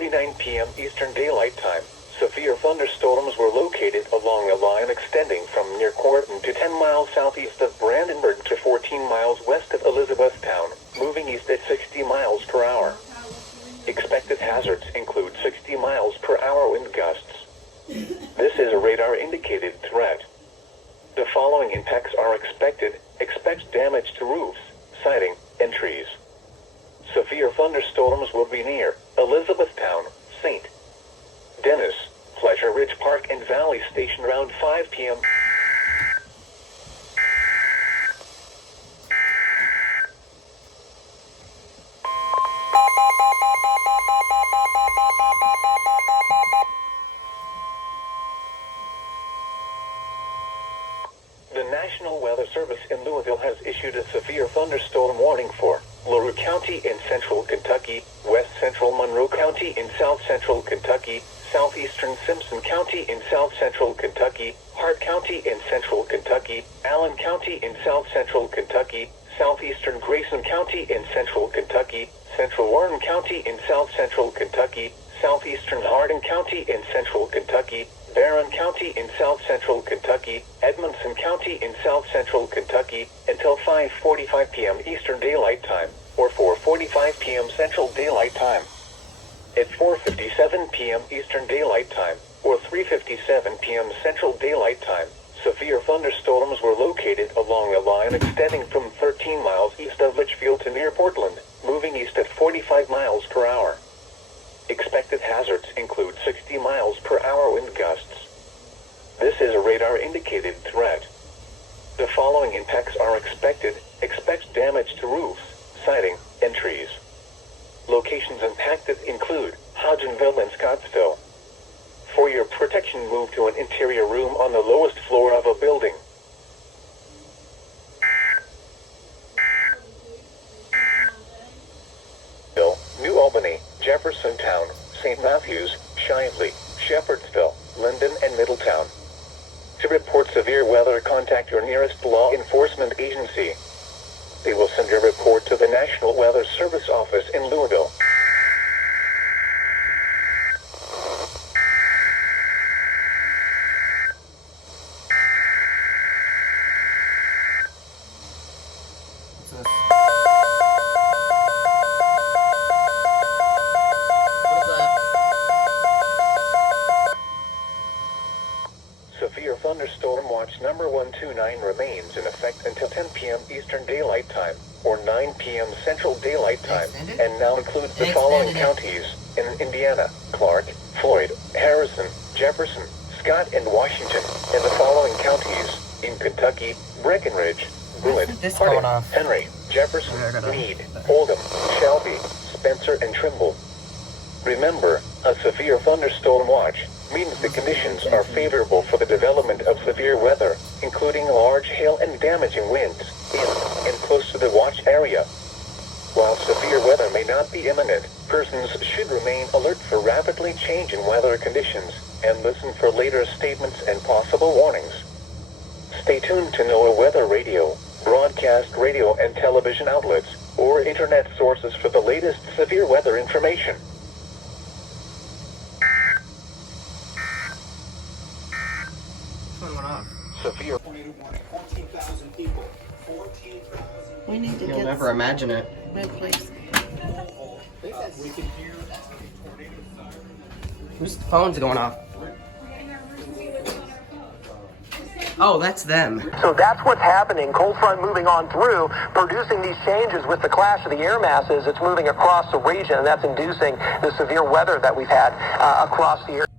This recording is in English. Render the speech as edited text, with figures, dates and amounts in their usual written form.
4:49 p.m. Eastern Daylight Time, severe thunderstorms were located along a line extending from near Corton to 10 miles southeast of Brandenburg to 14 miles west of Elizabethtown, moving east at 60 miles per hour. Expected hazards include 60 miles per hour wind gusts. This is a radar-indicated threat. The following impacts are expected. Expect damage to roofs, siding, and trees. Severe thunderstorms will be near Elizabethtown, St. Denis, Pleasure Ridge Park and Valley Station around 5 p.m. The National Weather Service in Louisville has issued a severe thunderstorm warning for LaRue County in central Kentucky, west central Monroe County in south central Kentucky, southeastern Simpson County in south central Kentucky, Hart County in central Kentucky, Allen County in south central Kentucky, southeastern Grayson County in central Kentucky, central Warren County in south central Kentucky, southeastern Hardin County in central Kentucky, Barron County in south central Kentucky, Edmonson County in south central Kentucky, until 5:45 p.m. Eastern Daylight Time, or 4:45 p.m. Central Daylight Time. At 4:57 p.m. Eastern Daylight Time, or 3:57 p.m. Central Daylight Time, severe thunderstorms were located along a line extending from 13 miles east of Litchfield to near Portland, moving east at 45 miles per hour. Expected hazards include 60 miles per hour wind gusts. This is a radar-indicated threat. The following impacts are expected. Expect damage to roofs, siding, and trees. Locations impacted include Hodgenville and Scottsville. For your protection, move to an interior room on the lowest floor of a building. New Albany, Jeffersontown, St. Matthews, Shively, Shepherdsville, Linden, and Middletown. To report severe weather, contact your nearest law enforcement agency. They will send your report to the National Weather Service office in Louisville. Severe thunderstorm watch number 129 remains in effect until 10 p.m. Eastern Daylight Time, or 9 p.m. Central Daylight Time, and now includes the following counties in Indiana: Clark, Floyd, Harrison, Jefferson, Scott, and Washington, and the following counties in Kentucky: Breckenridge, Brewitt, Hardin, Henry, Jefferson, Meade, Oldham, Shelby, Spencer, and Trimble. Remember, a severe thunderstorm watch means the conditions are favorable for the development of severe weather, including large hail and damaging winds, in and close to the watch area. While severe weather may not be imminent, persons should remain alert for rapidly changing weather conditions, and listen for later statements and possible warnings. Stay tuned to NOAA Weather Radio, broadcast radio and television outlets, or internet sources for the latest severe weather information. Severe. 14,000 people. 14,000. We need to You'll get never imagine it. red place. We can hear Whose phone's going off? Oh, that's them. So that's what's happening. Cold front moving on through, producing these changes with the clash of the air masses. It's moving across the region, and that's inducing the severe weather that we've had across the area.